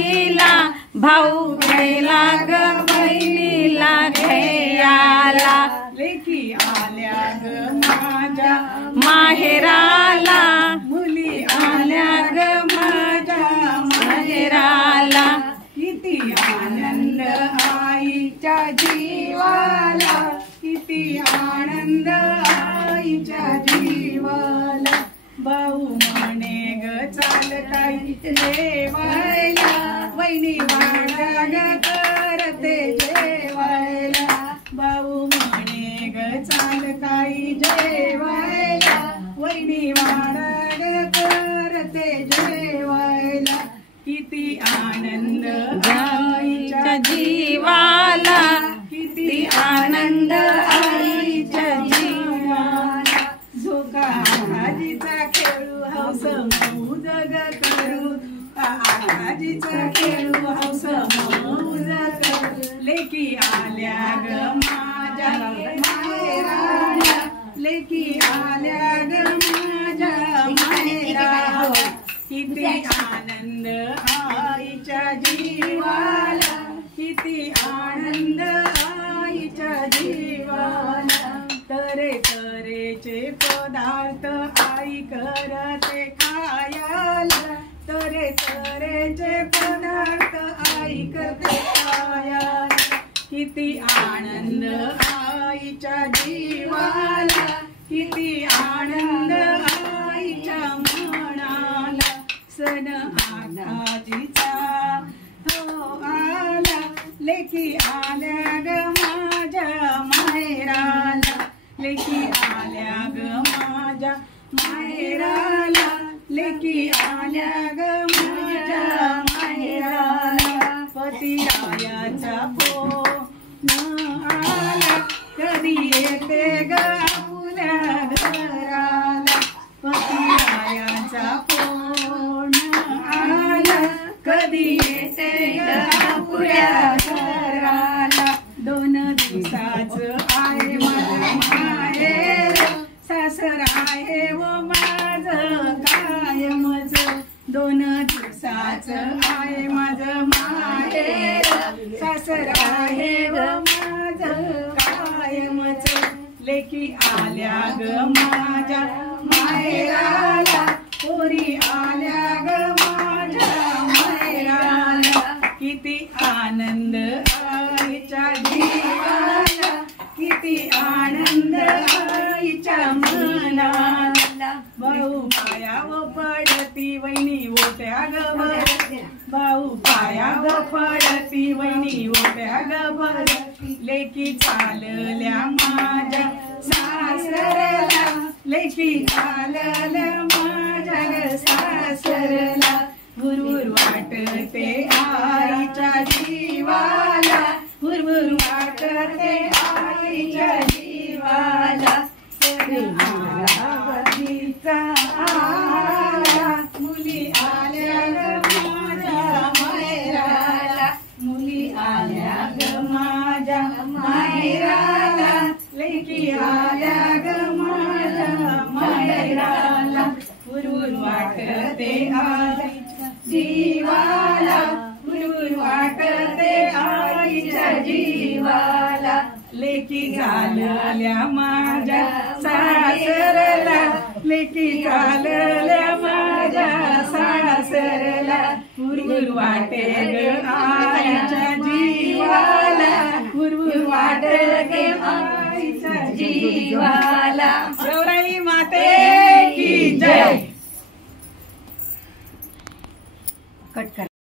बहिणीला, भाऊ गेला ग बहिणीला घ्यायला, लेकी आल्या ग माझ्या माहेराला, मुली आल्या ग माझ्या माहेराला, किती आनंद आईच्या जीवाला, किती आनंद आईच्या जीवाला, भाऊ म्हणे ग चालताई जेवायला, वहिनी वाडा ग करते जेवायला, भाऊ म्हणे ग चालताई जेवायला, वहिनी वाडा ग करते जेवायला, किती आनंद आईच्या जीवाला, किती आनंद आईच्या जीवाला, झोका आजीचा खेळू हौस मौज ग करू, आजीचा खेळू हौस मौज करू, लेकी आल्या ग माझ्या माहेराला, लेकी आल्या ग माझ्या माहेराला, किती आनंद आईच्या जीवाला, किती आनंद आईच्या जीवाला, तरे तरेचे पदार्थ आई करते खायला, तरे तरेचे पदार्थ आई करते खायला, किती आनंद आईच्या जीवाला, किती आनंद आईच्या मनाला, सण आजीचा तो आला, लेकी आल्या ग माझ्या माहेराला, लेकी आल्या ग माझ्या माहेराला, लेकी आल्या ग माझ्या माहेराला, पतिरायाचा फोन आला, कधी येते ग आपुल्या घराला, पतिरायाचा फोन आला, कधी येते ग आपुल्या घराला, 2 दिवसाचं आहे माझं माहेर, सासर आहे व माझं कायमच, 2 दिवसाचं आहे माझं माहेर, सासर आहे व माझं कायमच, लेकी आल्या ग माझ्या माहेराला, पोरी आल्या ग माझ्या माहेराला, किती आनंद आईच्या जीवाला, किती आनंद आईच्या मनाला, भाऊ पायावर पडती वहिनी ओट्या ग भरती, भाऊ पायावर पडती वहिनी ओट्या ग भरती, लेकी चालल्या माझ्या सासरला, लेकी चालल्या माझ्या ग सासरला, हुरहुर वाटते आईच्या जीवाला, हुरहुर वाटते आईच्या जीवाला, आजीचा आला, मुली आल्या ग माझ्या माहेराला, मुली आल्या ग माझ्या माहेराला, लेकी आल्या ग माझ्या माहेराला, हुरहुर वाटते आईच्या जीवाला, हुरहुर वाटते आईच्या जीवाला, लेकी झालेल्या माझ्या सासरला, लेकी झालेल्या माझ्या सासरला, हुरहुर वाटे ग आईच्या जीवाला, हुरहुर वाटे ग आईच्या जीवाला.